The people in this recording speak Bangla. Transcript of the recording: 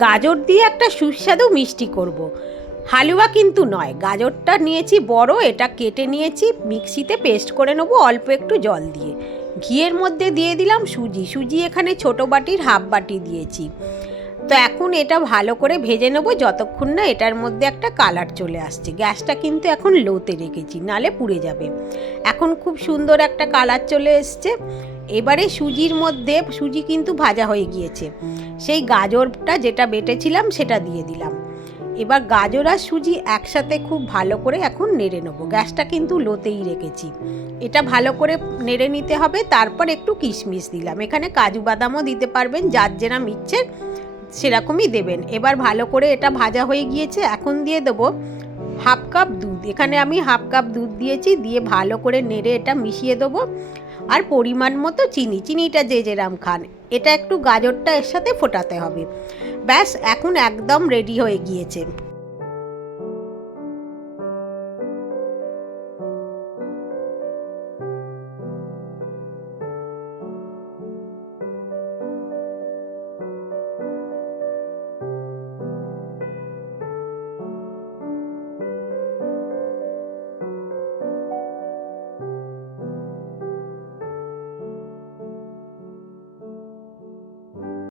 গাজর দিয়ে একটা সুস্বাদু মিষ্টি করব। হালুয়া কিন্তু নয়, গাজরটা নিয়েছি বড়, এটা কেটে নিয়েছি, মিক্সিতে পেস্ট করে নেবো অল্প একটু জল দিয়ে। ঘিয়ের মধ্যে দিয়ে দিলাম সুজি, সুজি এখানে ছোটো বাটির হাফ বাটি দিয়েছি। তো এখন এটা ভালো করে ভেজে নেবো যতক্ষণ না এটার মধ্যে একটা কালার চলে আসছে। গ্যাসটা কিন্তু এখন লোতে রেখেছি, নালে পুড়ে যাবে। এখন খুব সুন্দর একটা কালার চলে এসছে। এবারে সুজির মধ্যে, সুজি কিন্তু ভাজা হয়ে গিয়েছে, সেই গাজরটা যেটা বেটেছিলাম সেটা দিয়ে দিলাম। এবার গাজর আর সুজি একসাথে খুব ভালো করে এখন নেড়ে নেবো। গ্যাসটা কিন্তু লোতেই রেখেছি। এটা ভালো করে নেড়ে নিতে হবে। তারপর একটু কিশমিশ দিলাম, এখানে কাজু বাদামও দিতে পারবেন, যার যেরকম ইচ্ছে সেরকমই দেবেন। এবার ভালো করে এটা ভাজা হয়ে গিয়েছে, এখন দিয়ে দেবো হাফ কাপ দুধ। এখানে আমি হাফ কাপ দুধ দিয়েছি, দিয়ে ভালো করে নেড়ে এটা মিশিয়ে দেবো। আর পরিমাণ মতো চিনি, চিনিটা যে যেরাম খান। এটা একটু গাজরটা এর সাথে ফোটাতে হবে। ব্যাস, এখন একদম রেডি হয়ে গিয়েছে।